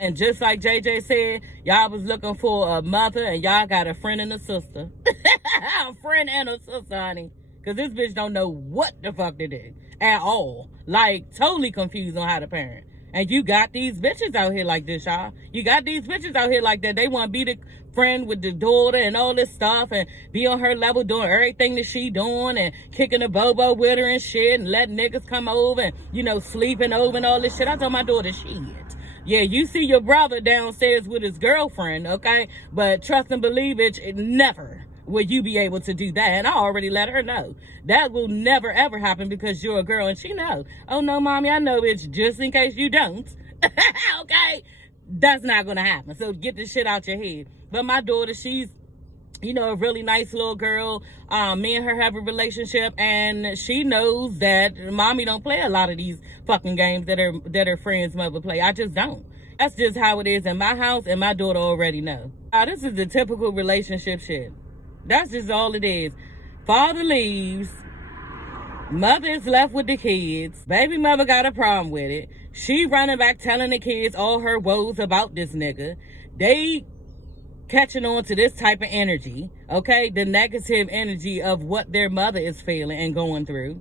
And just like JJ said, y'all was looking for a mother and y'all got a friend and a sister. A friend and a sister, honey. Because this bitch don't know what the fuck to do at all. Like, totally confused on how to parent. And you got these bitches out here like this, y'all. You got these bitches out here like that. They want to be the friend with the daughter and all this stuff and be on her level doing everything that she doing and kicking a bobo with her and shit and letting niggas come over and, you know, sleeping over and all this shit. I told my daughter, shit. Yeah, you see your brother downstairs with his girlfriend, okay? But trust and believe it, never will you be able to do that. And I already let her know. That will never, ever happen because you're a girl. And she know. Oh, no, mommy, I know, bitch, just in case you don't. Okay? That's not going to happen. So get this shit out your head. But my daughter, she's, you know, a really nice little girl. Me and her have a relationship, and she knows that mommy don't play a lot of these fucking games that her friends' mother play. I just don't. That's just how it is in my house, and my daughter already know. This is the typical relationship shit. That's just all it is. Father leaves. Mother is left with the kids. Baby mother got a problem with it. She running back telling the kids all her woes about this nigga. They catching on to this type of energy, okay? The negative energy of what their mother is feeling and going through.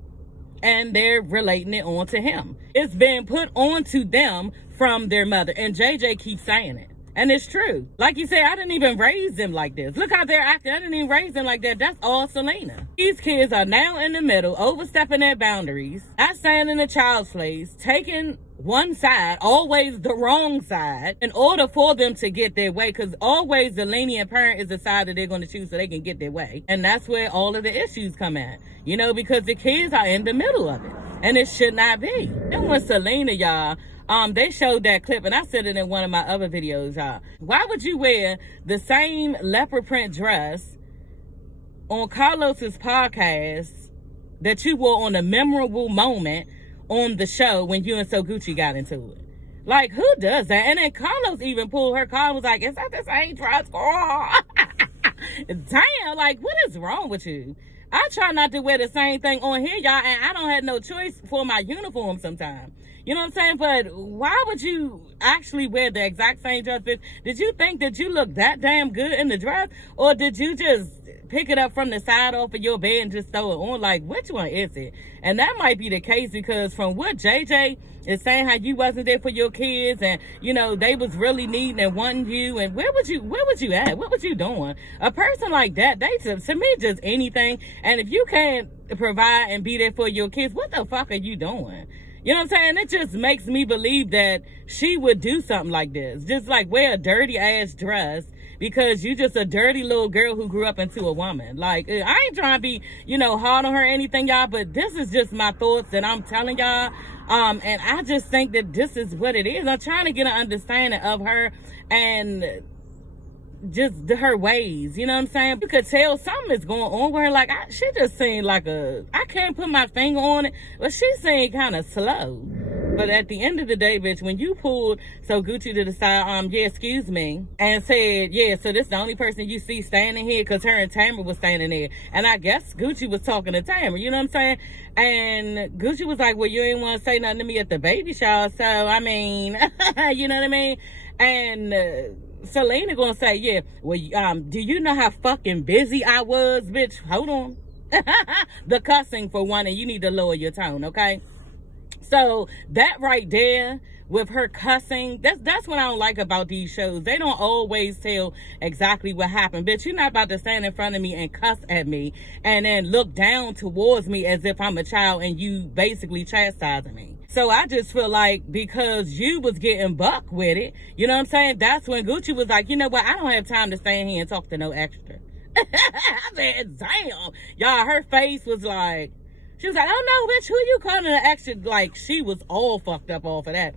And they're relating it on to him. It's been put onto them from their mother. And JJ keeps saying it. And it's true. Like you said, I didn't even raise them like this. Look how they're acting. I didn't even raise them like that. That's all Selena. These kids are now in the middle, overstepping their boundaries, not staying in the child's place, taking one side, always the wrong side, in order for them to get their way. Because always the lenient parent is the side that they're going to choose so they can get their way. And that's where all of the issues come at. You know, because the kids are in the middle of it. And it should not be. And when Selena, y'all, they showed that clip, and I said it in one of my other videos, y'all. Why would you wear the same leopard print dress on Carlos's podcast that you wore on a memorable moment on the show when you and So Gucci got into it? Like, who does that? And then Carlos even pulled her card and was like, is that the same dress, girl? Damn, like, what is wrong with you? I try not to wear the same thing on here, y'all, and I don't have no choice for my uniform sometimes. You know what I'm saying? But why would you actually wear the exact same dress, bitch? Did you think that you looked that damn good in the dress? Or did you just pick it up from the side off of your bed and just throw it on? Like, which one is it? And that might be the case because from what JJ is saying, how you wasn't there for your kids and, you know, they was really needing and wanting you. And where would you at? What was you doing? A person like that, they to me just anything. And if you can't provide and be there for your kids, what the fuck are you doing? You know what I'm saying? It just makes me believe that she would do something like this. Just like wear a dirty ass dress because you just a dirty little girl who grew up into a woman. Like, I ain't trying to be, you know, hard on her or anything, y'all, but this is just my thoughts that I'm telling y'all. And I just think that this is what it is. I'm trying to get an understanding of her and just her ways, you know what I'm saying? You could tell something is going on with her. Like, she just seemed like I can't put my finger on it, but she seemed kind of slow. But at the end of the day, bitch, when you pulled So Gucci to the side, yeah, excuse me, and said, yeah, so this the only person you see standing here, because her and Tamara was standing there. And I guess Gucci was talking to Tamara, you know what I'm saying? And Gucci was like, well, you ain't want to say nothing to me at the baby shower, so, I mean, you know what I mean? And Selena gonna say, yeah, well, do you know how fucking busy I was, bitch? Hold on. The cussing for one, and you need to lower your tone, okay? So that right there with her cussing, that's what I don't like about these shows. They don't always tell exactly what happened. Bitch, you're not about to stand in front of me and cuss at me and then look down towards me as if I'm a child and you basically chastising me. So I just feel like because you was getting buck with it, you know what I'm saying? That's when Gucci was like, you know what? I don't have time to stand here and talk to no extra. I said, damn. Y'all, her face was like, she was like, oh no, bitch, who you calling an extra? Like, she was all fucked up off of that.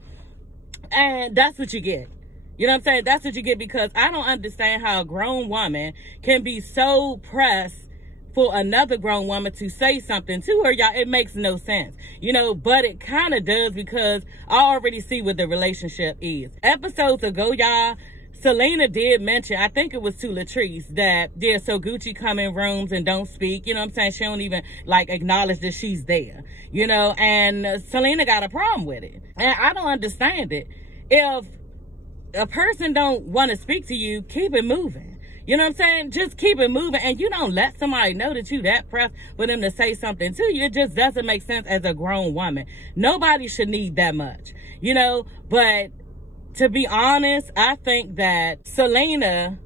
And that's what you get. You know what I'm saying? That's what you get, because I don't understand how a grown woman can be so pressed for another grown woman to say something to her. Y'all, it makes no sense. You know, but it kind of does, because I already see what the relationship is. Episodes ago, y'all, Selena did mention, I think it was to Latrice, that, yeah, so Gucci come in rooms and don't speak. You know what I'm saying? She don't even, like, acknowledge that she's there. You know, and Selena got a problem with it. And I don't understand it. If a person don't want to speak to you, keep it moving. You know what I'm saying? Just keep it moving, and you don't let somebody know that you that pressed for them to say something to you. It just doesn't make sense as a grown woman. Nobody should need that much, you know? But to be honest, I think that Selena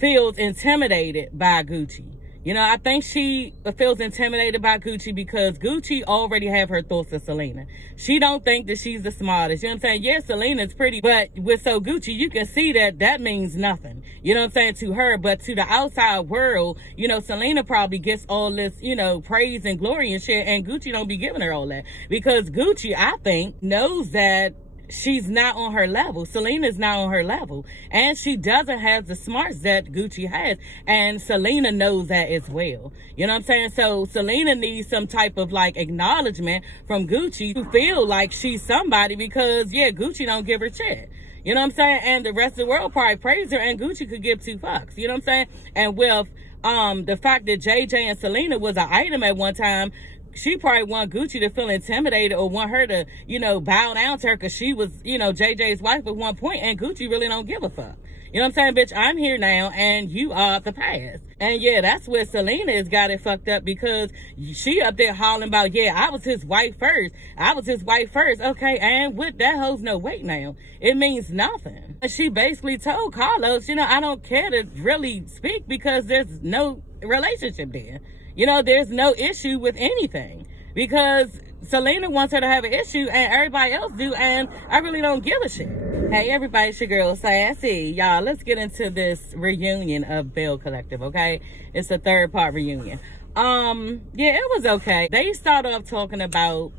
feels intimidated by Gucci. You know, I think she feels intimidated by Gucci because Gucci already have her thoughts of Selena. She don't think that she's the smartest. You know what I'm saying? Yeah, Selena's pretty, but with So Gucci, you can see that that means nothing. You know what I'm saying? To her, but to the outside world, you know, Selena probably gets all this, you know, praise and glory and shit, and Gucci don't be giving her all that. Because Gucci, I think, knows that she's not on her level. Selena's not on her level. And she doesn't have the smarts that Gucci has. And Selena knows that as well. You know what I'm saying? So Selena needs some type of like acknowledgement from Gucci to feel like she's somebody, because yeah, Gucci don't give her shit. You know what I'm saying? And the rest of the world probably praise her, and Gucci could give two fucks. You know what I'm saying? And with the fact that JJ and Selena was an item at one time, she probably want Gucci to feel intimidated or want her to, you know, bow down to her because she was, you know, JJ's wife at one point, and Gucci really don't give a fuck. You know what I'm saying? Bitch, I'm here now and you are the past. And yeah, that's where Selena has got it fucked up, because she up there hollering about, yeah, I was his wife first. I was his wife first. Okay, and with that hoe's no weight now. It means nothing. And she basically told Carlos, you know, I don't care to really speak because there's no relationship there. You know, there's no issue with anything, because Selena wants her to have an issue and everybody else do, and I really don't give a shit. Hey everybody, it's your girl Sassy. Y'all, let's get into this reunion of BELLE Collective, okay? It's a 3rd part reunion. Yeah, it was okay. They start off talking about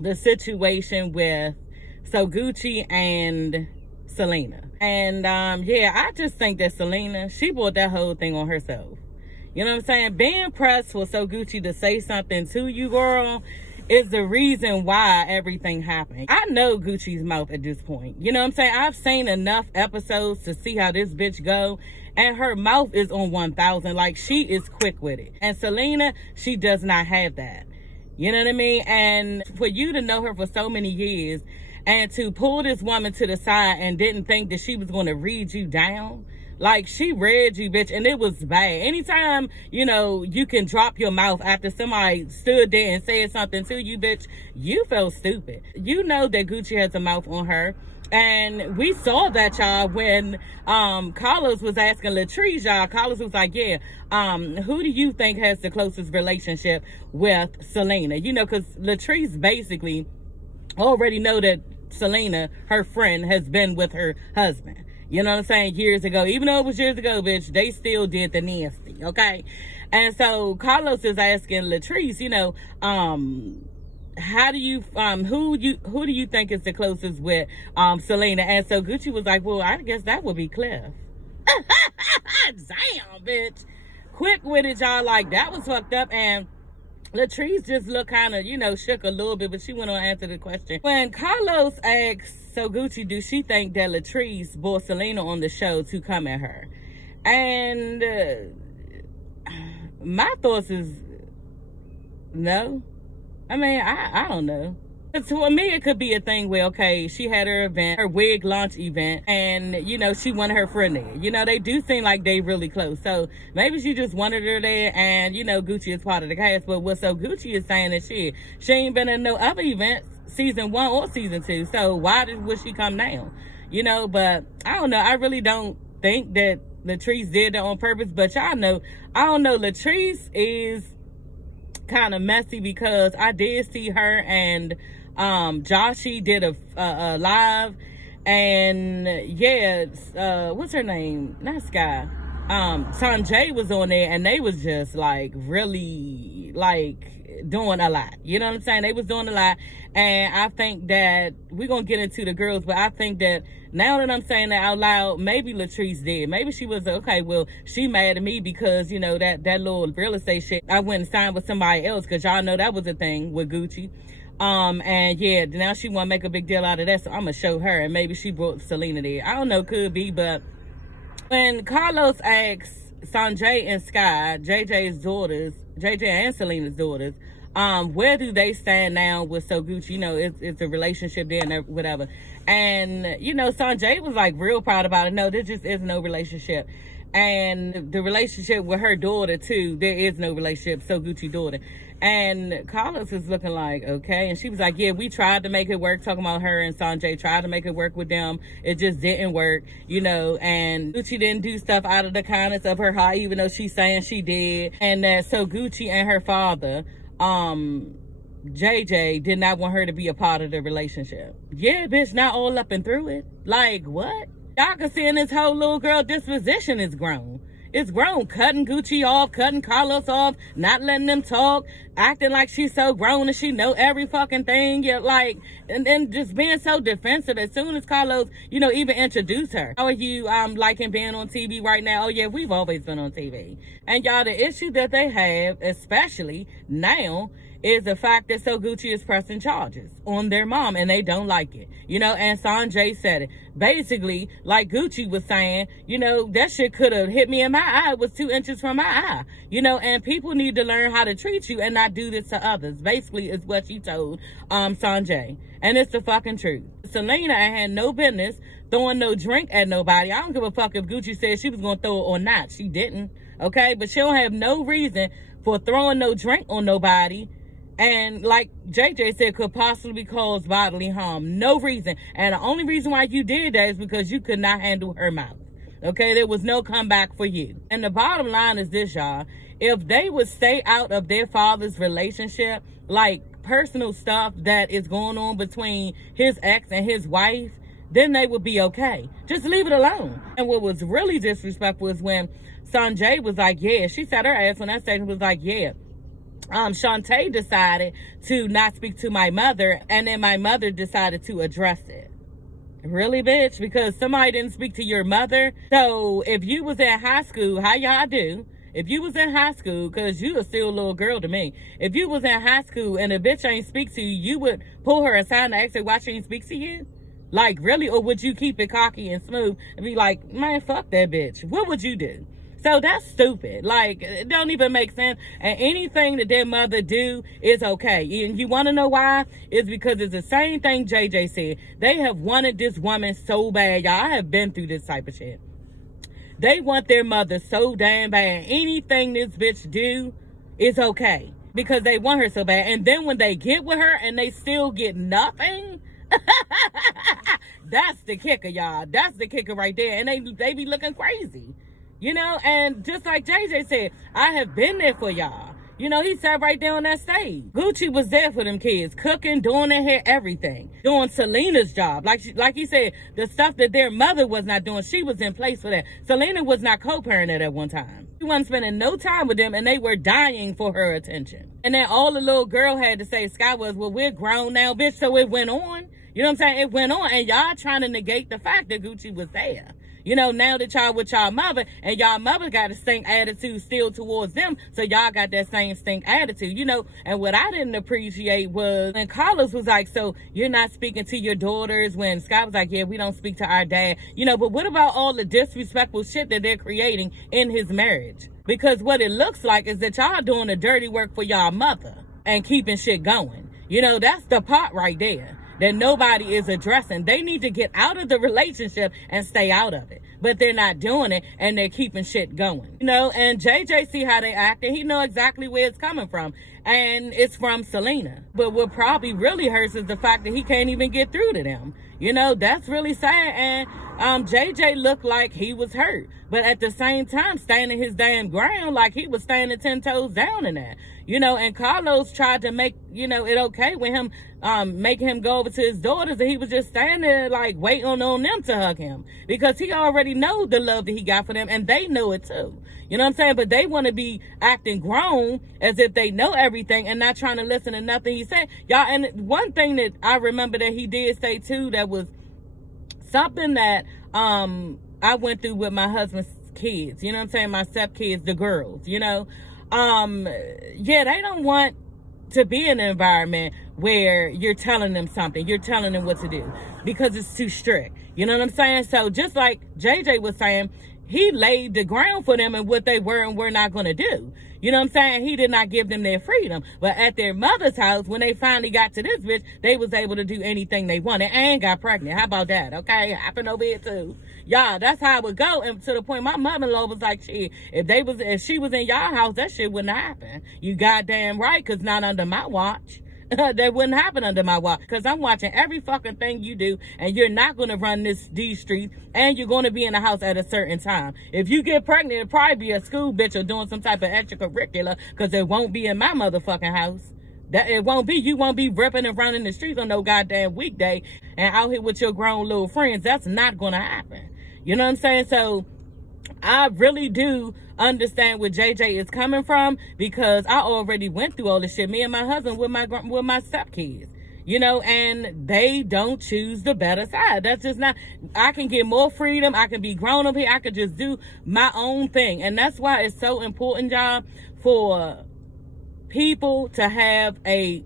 the situation with So Gucci and Selena. And yeah, I just think that Selena, she brought that whole thing on herself. You know what I'm saying? Being pressed for So Gucci to say something to you, girl, is the reason why everything happened. I know Gucci's mouth at this point. You know what I'm saying? I've seen enough episodes to see how this bitch go, and her mouth is on 1,000. Like, she is quick with it. And Selena, she does not have that. You know what I mean? And for you to know her for so many years and to pull this woman to the side and didn't think that she was going to read you down, like, she read you, bitch, and it was bad. Anytime, you know, you can drop your mouth after somebody stood there and said something to you, bitch, you felt stupid. You know that Gucci has a mouth on her. And we saw that, y'all, when Carlos was asking Latrice, y'all. Carlos was like, yeah, who do you think has the closest relationship with Selena? You know, because Latrice basically already know that Selena, her friend, has been with her husband. You know what I'm saying? Years ago. Even though it was years ago, bitch, they still did the nasty, okay? And so Carlos is asking Latrice, you know, how do you, who do you think is the closest with Selena? And so Gucci was like, well, I guess that would be Cliff. Damn, bitch. Quick with it, y'all. Like, that was fucked up. And Latrice just looked kind of, you know, shook a little bit, but she went on to answer the question. When Carlos asked So Gucci, do she think that Latrice brought Selena on the show to come at her? And my thoughts is no. I mean, I don't know. For me, it could be a thing where, okay, she had her event, her wig launch event, and, you know, she wanted her friend there. You know, they do seem like they really close. So maybe she just wanted her there, and, you know, Gucci is part of the cast. But what So Gucci is saying is she ain't been in no other events, season 1 or season 2. So why would she come now? You know, but I don't know. I really don't think that Latrice did that on purpose. But y'all know, I don't know. Latrice is kind of messy, because I did see her and Joshy did a live, and yeah, what's her name? Not Sky. Sunjay was on there, and they was just like really like doing a lot. You know what I'm saying? They was doing a lot, and I think that we're gonna get into the girls, but I think that now that I'm saying that out loud, maybe Latrice did. Maybe she was okay. Well, she mad at me because, you know, that little real estate shit, I went and signed with somebody else, because y'all know that was a thing with Gucci. And yeah, now she want to make a big deal out of that, so I'm gonna show her, and maybe she brought Selena there. I don't know, could be. But when Carlos asked Sunjay and Sky, JJ and Selena's daughters, Where do they stand now with So Gucci? You know, it's a relationship there and whatever. And, you know, Sunjay was like real proud about it. No, there just is no relationship. And the relationship with her daughter too, there is no relationship, So Gucci daughter. And Carlos was looking like, okay. And she was like, yeah, we tried to make it work, talking about her and Sunjay tried to make it work with them. It just didn't work, you know, and Gucci didn't do stuff out of the kindness of her heart, even though she's saying she did. And that So Gucci and her father, JJ, did not want her to be a part of the relationship. Yeah, bitch, not all up and through it. Like, what? Y'all can see in this whole little girl disposition is grown. It's grown. Cutting Gucci off, cutting Carlos off, not letting them talk, acting like she's so grown and she know every fucking thing. Yeah, like, and then just being so defensive as soon as Carlos, you know, even introduced her. How are you liking being on TV right now? Oh yeah, we've always been on TV. And y'all, the issue that they have, especially now, is the fact that So Gucci is pressing charges on their mom and they don't like it. You know, and Sunjay said it. Basically, like Gucci was saying, you know, that shit could have hit me in my eye. It was 2 inches from my eye. You know, and people need to learn how to treat you and not do this to others. Basically, is what she told Sunjay. And it's the fucking truth. Selena had no business throwing no drink at nobody. I don't give a fuck if Gucci said she was going to throw it or not. She didn't. Okay? But she don't have no reason for throwing no drink on nobody. And like JJ said, could possibly cause bodily harm. No reason. And the only reason why you did that is because you could not handle her mouth. Okay? There was no comeback for you. And the bottom line is this, y'all. If they would stay out of their father's relationship, like personal stuff that is going on between his ex and his wife, then they would be okay. Just leave it alone. And what was really disrespectful is when Sunjay was like, yeah, she said her ass when that statement was like, yeah. Shantae decided to not speak to my mother, and then my mother decided to address it. Really, bitch? Because somebody didn't speak to your mother? So if you was in high school, how y'all do? If you was in high school, because you a still a little girl to me. If you was in high school and a bitch ain't speak to you, you would pull her aside and ask her why she ain't speak to you? Like, really? Or would you keep it cocky and smooth and be like, man, fuck that bitch? What would you do? So that's stupid. Like, it don't even make sense. And anything that their mother do is okay. And you want to know why? It's because it's the same thing JJ said. They have wanted this woman so bad. Y'all, I have been through this type of shit. They want their mother so damn bad. Anything this bitch do is okay. Because they want her so bad. And then when they get with her and they still get nothing, that's the kicker, y'all. That's the kicker right there. And they be looking crazy. You know, and just like JJ said, I have been there for y'all. You know, he sat right there on that stage. Gucci was there for them kids, cooking, doing their hair, everything. Doing Selena's job. Like he said, the stuff that their mother was not doing, she was in place for that. Selena was not co-parenting at one time. She wasn't spending no time with them, and they were dying for her attention. And then all the little girl had to say, Sky was, well, we're grown now, bitch, so it went on. You know what I'm saying? It went on, and y'all trying to negate the fact that Gucci was there. You know, now that y'all with y'all mother, and y'all mother got a stink attitude still towards them, so y'all got that same stink attitude, you know. And what I didn't appreciate was when Carlos was like, so you're not speaking to your daughters, when Scott was like, yeah, we don't speak to our dad, you know. But what about all the disrespectful shit that they're creating in his marriage? Because what it looks like is that y'all doing the dirty work for y'all mother and keeping shit going. You know, that's the part right there that nobody is addressing. They need to get out of the relationship and stay out of it. But they're not doing it, and they're keeping shit going. You know, and JJ see how they act, and he know exactly where it's coming from. And it's from Selena. But what probably really hurts is the fact that he can't even get through to them. You know, that's really sad. And JJ looked like he was hurt. But at the same time, standing his damn ground like he was standing 10 toes down in that. You know, and Carlos tried to make, you know, it okay with him, making him go over to his daughters, and he was just standing there like waiting on them to hug him. Because he already know the love that he got for them, and they know it too. You know what I'm saying? But they want to be acting grown as if they know everything and not trying to listen to nothing he said. Y'all, and one thing that I remember that he did say too, that was something that I went through with my husband's kids. You know what I'm saying? My stepkids, the girls, you know. Yeah, they don't want to be in an environment where you're telling them something, you're telling them what to do, because it's too strict. You know what I'm saying? So just like JJ was saying, he laid the ground for them and what they were and were not going to do. You know what I'm saying? He did not give them their freedom. But at their mother's house, when they finally got to this bitch, they was able to do anything they wanted and got pregnant. How about that? Okay, happened over here too. Y'all, that's how it would go. And to the point, my mother-in-law was like, shit, if she was in y'all house, that shit wouldn't happen. You goddamn right, because not under my watch. That wouldn't happen under my watch, because I'm watching every fucking thing you do, and you're not going to run these streets, and you're going to be in the house at a certain time. If you get pregnant, it'll probably be a school bitch or doing some type of extracurricular, because it won't be in my motherfucking house. That it won't be. You won't be ripping and running the streets on no goddamn weekday and out here with your grown little friends. That's not going to happen. You know what I'm saying? So I really do understand where JJ is coming from, because I already went through all this shit. Me and my husband with my stepkids, you know, and they don't choose the better side. That's just not. I can get more freedom. I can be grown up here. I could just do my own thing, and that's why it's so important, y'all, for people to have a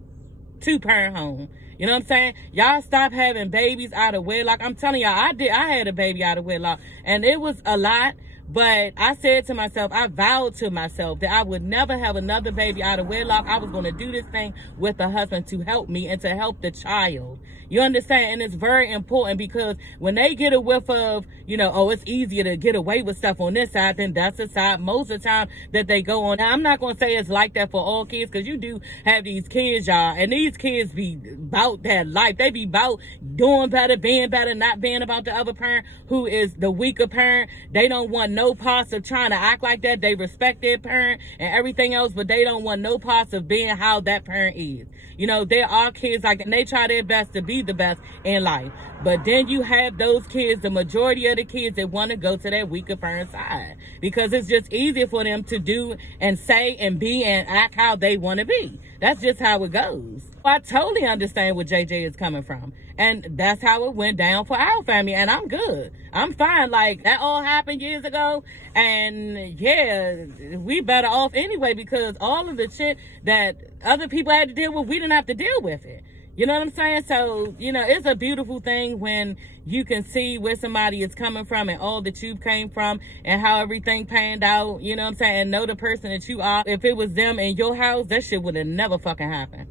2-parent home. You know what I'm saying? Y'all stop having babies out of wedlock. I'm telling y'all, I had a baby out of wedlock, and it was a lot. But I said to myself, I vowed to myself that I would never have another baby out of wedlock. I was going to do this thing with a husband to help me and to help the child. You understand? And it's very important, because when they get a whiff of, you know, oh, it's easier to get away with stuff on this side, then that's the side most of the time that they go on. Now, I'm not going to say it's like that for all kids, because you do have these kids, y'all, and these kids be about that life. They be about doing better, being better, not being about the other parent who is the weaker parent. They don't want no parts of trying to act like that. They respect their parent and everything else, but they don't want no parts of being how that parent is. You know, there are kids like that, and they try their best to be the best in life. But then you have those kids, the majority of the kids, that want to go to that weaker parent side, because it's just easier for them to do and say and be and act how they want to be. That's just how it goes. I totally understand where JJ is coming from. And that's how it went down for our family. And I'm good. I'm fine. Like, that all happened years ago. And yeah, we better off anyway, because all of the shit that other people had to deal with, we didn't have to deal with it. You know what I'm saying? So, you know, it's a beautiful thing when you can see where somebody is coming from and all that you came from and how everything panned out. You know what I'm saying? And know the person that you are. If it was them in your house, that shit would have never fucking happened.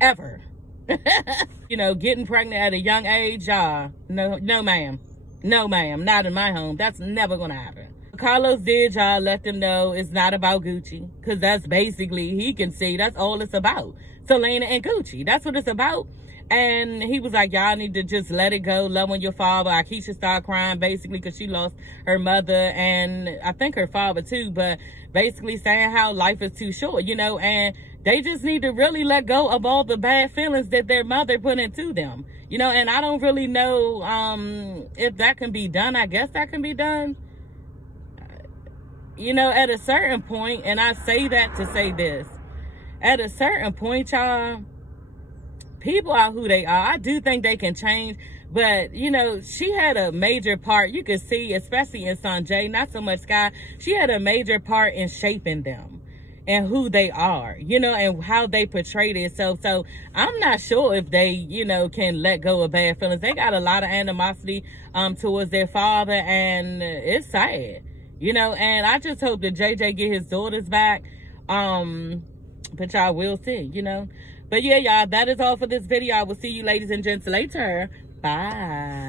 Ever. You know, getting pregnant at a young age, no ma'am. No ma'am, not in my home. That's never gonna happen. Carlos did, y'all, let them know it's not about Gucci, because that's basically, he can see, that's all it's about. Selena and Gucci, that's what it's about. And he was like, y'all need to just let it go, love on your father. Akeisha started crying basically because she lost her mother and I think her father too, but basically saying how life is too short, you know, and they just need to really let go of all the bad feelings that their mother put into them, you know. And I don't really know if that can be done. I guess that can be done, you know, at a certain point. And I say that to say this, at a certain point, y'all, people are who they are. I do think they can change, but you know, she had a major part. You could see, especially in Sunjay, not so much Sky, she had a major part in shaping them and who they are, you know, and how they portray themselves. So I'm not sure if they, you know, can let go of bad feelings. They got a lot of animosity towards their father, and it's sad, you know. And I just hope that JJ get his daughters back, but y'all will see, you know. But yeah, y'all, that is all for this video. I will see you ladies and gents later. Bye.